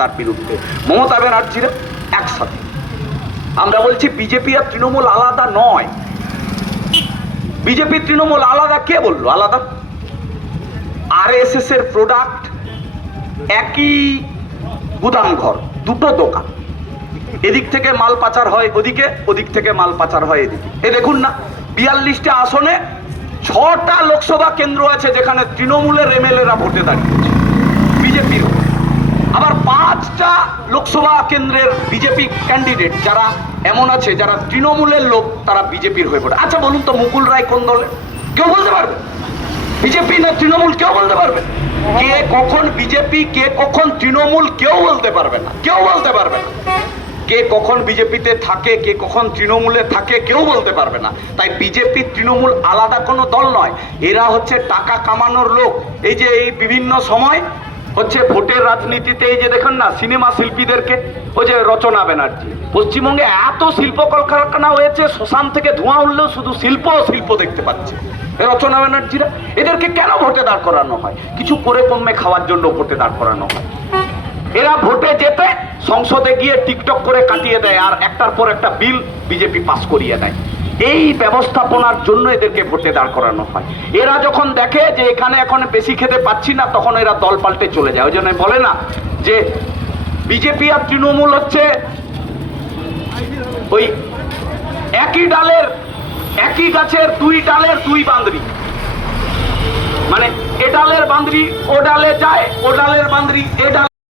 তার বিরুদ্ধে মমতা ব্যানার্জিরা একসাথে। আমরা বলছি বিজেপি আর তৃণমূল আলাদা নয়। বিজেপি তৃণমূল আলাদা কে বললো? আলাদা আরএসএস এর প্রোডাক্ট, একই গুদাম ঘর, দুটো দোকান। এদিক থেকে মাল পাচার হয় ওদিকে, ওদিক থেকে মাল পাচার হয় এদিকে। এ দেখুন না, 42টা আসনে 6টা লোকসভা কেন্দ্র আছে যেখানে তৃণমূলের এমএলএরা ভোটে দাঁড়িয়েছে বিজেপির। আবার 5টা লোকসভা কেন্দ্রের বিজেপি ক্যান্ডিডেট যারা এমন আছে যারা তৃণমূলের লোক, তারা বিজেপির হয়ে পড়ে। আচ্ছা বলুন তো, মুকুল রায় কোন দলে? কেউ বলতে পারবে? বিজেপি না তৃণমূল? কেউ বলতে পারবে? কে কখন বিজেপি, কে কখন তৃণমূল, কেউ বলতে পারবে না। কেউ বলতে পারবে না। কে কখন বিজেপিতে থাকে, কে কখন তৃণমূলে থাকে, কেউ বলতে পারবে না। তাই বিজেপি তৃণমূল আলাদা কোনো দল নয়। এরা হচ্ছে টাকা কামানোর লোক। এই যে এই বিভিন্ন সময় হচ্ছে ভোটের রাজনীতিতে, এই যে দেখেন না সিনেমা শিল্পীদেরকে, ওই যে রচনা ব্যানার্জি, পশ্চিমবঙ্গে এত শিল্প কলকারখানা হয়েছে, শ্মশান থেকে ধোঁয়া উঠলেও শুধু শিল্প শিল্প দেখতে পাচ্ছে রচনা ব্যানার্জিরা। এদেরকে কেন ভোটে দাঁড় করানো হয়? কিছু করে কমে খাওয়ার জন্য ভোটে দাঁড় করানো হয়। এরা ভোটে যেতে সংসদে গিয়ে টিকটক করে কাটিয়ে দেয়, আর একটার পর একটা বিল বিজেপি পাস করিয়ে দেয়। এই ব্যবস্থাপনার জন্য এদেরকে ভোটে দাঁড় করানো হয়। এরা যখন দেখে যে এখানে এখন বেশি খেতে পাচ্ছি না, তখন এরা দল পাল্টে চলে যায়। ওই জন্য বলে না যে বিজেপি আর তৃণমূল হচ্ছে ওই একই ডালের, একই গাছের দুই ডালের দুই বাঁদরি। মানে এ ডালের বাঁদরি ও ডালে যায়, ও ডালের বাঁদরি এ ডালে